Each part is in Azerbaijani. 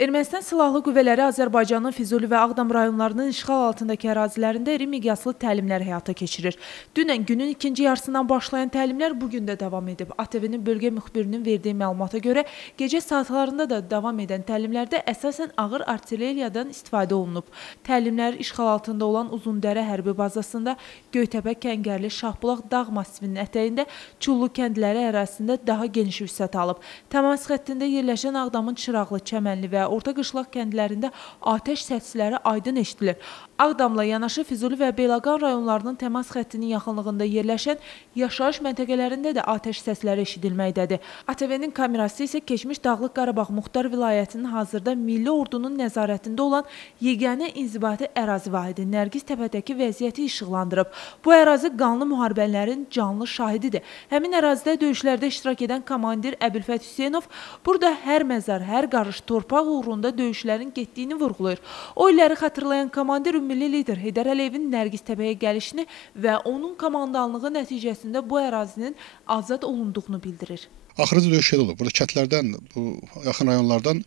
Ermənistan Silahlı Qüvvələri Azərbaycanın Füzuli və Ağdam rayonlarının işğal altındakı ərazilərində iri miqyaslı təlimlər həyata keçirir. Dünən günün ikinci yarısından başlayan təlimlər bu gün də davam edib. ATV-nin bölgə müxbirinin verdiyi məlumata görə gecə saatlarında da davam edən təlimlərdə əsasən ağır artilleriyadan istifadə olunub. Təlimlər işğal altında olan Uzundərə hərbi bazasında, Göytəpə, Kəngərli, Şahbulaq dağ massivinin ətəyində, Çullu kəndləri ərazisində daha geniş vüsət alıb. Təmas xəttində yerləşən Ağdamın Çıraqlı, Çəmənli və Orta Qışlaq kəndlərində atəş səsləri aydın eşidilir. Ağdamla yanaşı Füzuli və Beyləqan rayonlarının təmas xəttinin yaxınlığında yerləşən yaşayış məntəqələrində də atəş səsləri eşidilməkdədir. ATV-nin kamerası isə keçmiş Dağlıq Qarabağ Muxtar vilayətinin hazırda Milli Ordunun nəzarətində olan yeganə inzibati ərazi vahidi Nərgiz təpədəki vəziyyəti işıqlandırıb. Bu ərazi qanlı müharibələrin canlı şahididir. Həmin ərazidə döyüşlərdə iştirak edən komandir Əbülfət Hüseynov burada hər məzar, hər qarış torpaq uğrunda döyüşlərin getdiyini vurğulayır. O illəri xatırlayan komandir ümmilli lider Heydər Əliyevin Nərgiz təpəyə gəlişini və onun komandanlığı nəticəsində bu ərazinin azad olunduğunu bildirir. Axırıncı döyüş elə olub. Burada kətlərdən, bu yaxın rayonlardan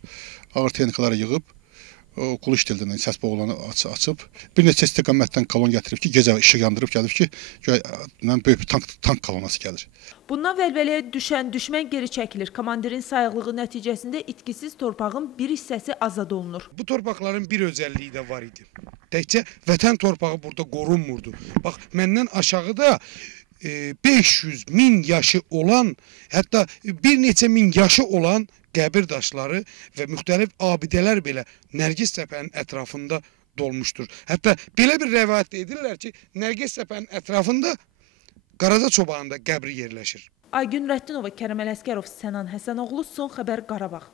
ağır texnikaları yığıb o qulu iştildən səs boğulanı aç, açıb bir neçə istiqamətdən kolon gətirib ki, gecə işıq yandırıb gəlib ki, mən böyük bir tank tank kolonası gəlir. Bundan vəlvələyə düşən düşmən geri çəkilir. Komandirin sayıqlığı nəticəsində itkisiz torpağın bir hissəsi azad olunur. Bu torpaqların bir özəlliyi də var idi. Təkcə vətən torpağı burada qorunmurdu. Bax, məndən aşağıda 500 min yaşı olan, hətta bir neçə min yaşı olan qəbir daşları və müxtəlif abidələr belə Nərgiz təpənin ətrafında dolmuşdur. Hətta belə bir rəvayət edirlər ki, Nərgiz təpənin ətrafında Qaraca çobanında qəbri yerləşir. Aygün Rəddinova, Kərəm Ələsgərov, Sənan Həsənoğlu, Son Xəbər Qarabağ.